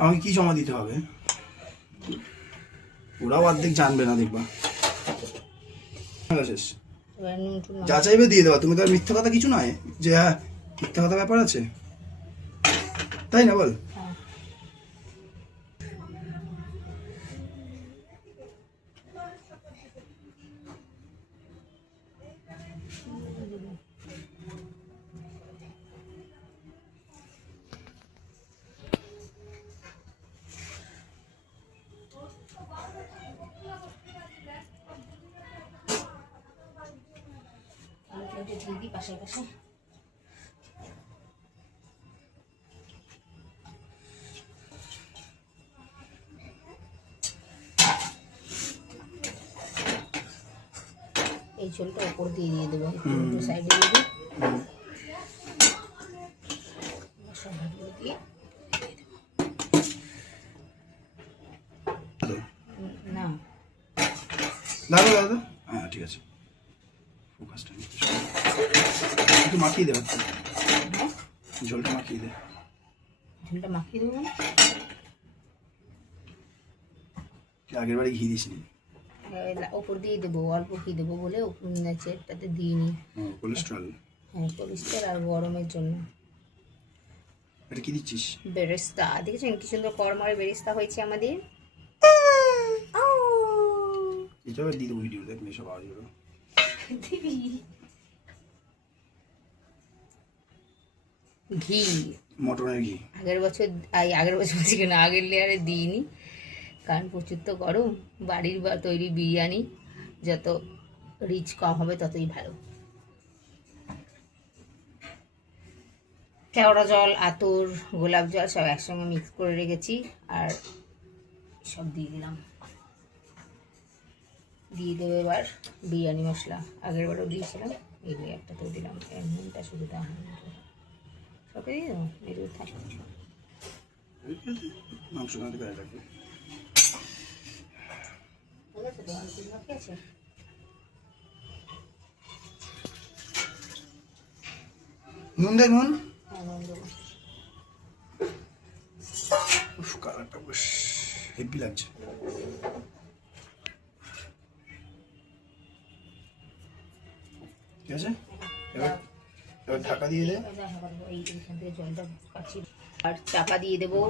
আমাকে কি জমা দিতে হবে? ওরাও অর্ধেক জানবে না, দেখবা। শেষ, যা চাইবে দিয়ে দেওয়া। তুমি তো আর মিথ্যা কথা কিছু নয় যে হ্যাঁ মিথ্যা কথা ব্যাপার আছে, তাই না বল? পাশে পাশে এই ঝোলটা উপর দিয়ে দেবো, একটু সাইডে দিয়ে দিই। মশলাগুলো দিয়ে না দাদা দাদা, হ্যাঁ ঠিক আছে। ফোকাসটা একটু মাখিয়ে দে, ঝোলটা মাখিয়ে দে। ঝোলটা মাখিয়ে দেবো না, আগের বারে ঘি দিস নি? ওপর দিয়ে দেবো, অল্প ঘি দেবো বলে নিচেরটাতে দিইনি। কোলেস্ট্রল? হ্যাঁ কোলেস্ট্রল আর গরমের জন্য। এটা কি দিচ্ছিস? বেরেস্তা, দেখেছেন কি সুন্দর কড়মড়ে বেরেস্তা হয়েছে আমাদের। এটা দিয়ে দেবো, ভিডিও দেখ সব আওয়াজ হলো। ঘি, মটনের ঘি। আগের বছর বলছি কেন, আগের লেয়ারে দিইনি, কারণ প্রচুর তো গরম। বাড়ির বা তৈরি বিরিয়ানি যত রিচ কম হবে ততই ভালো। কেওড়া জল, আতর, গোলাপ জল সব একসঙ্গে মিক্স করে রেখেছি, আর সব দিয়ে দিলাম। দিয়ে দেবো এবার বিরিয়ানি মশলা, আগের বারও দিয়েছিলাম, এই একটাতেও দিলাম। নুনটা শুধু দাম, সবকে দিয়ে দেবো, এটুকু থাকে। মাংস কাঁদে গায়ে লাগবে। আছে নুন দে, নুন। হ্যাঁ, কালারটা বেশ হেভি লাগছে। ঠিক আছে, এবার ঢাকা দিয়ে দে। এইখান থেকে জলটা কাছি, আর চাপা দিয়ে দেবো।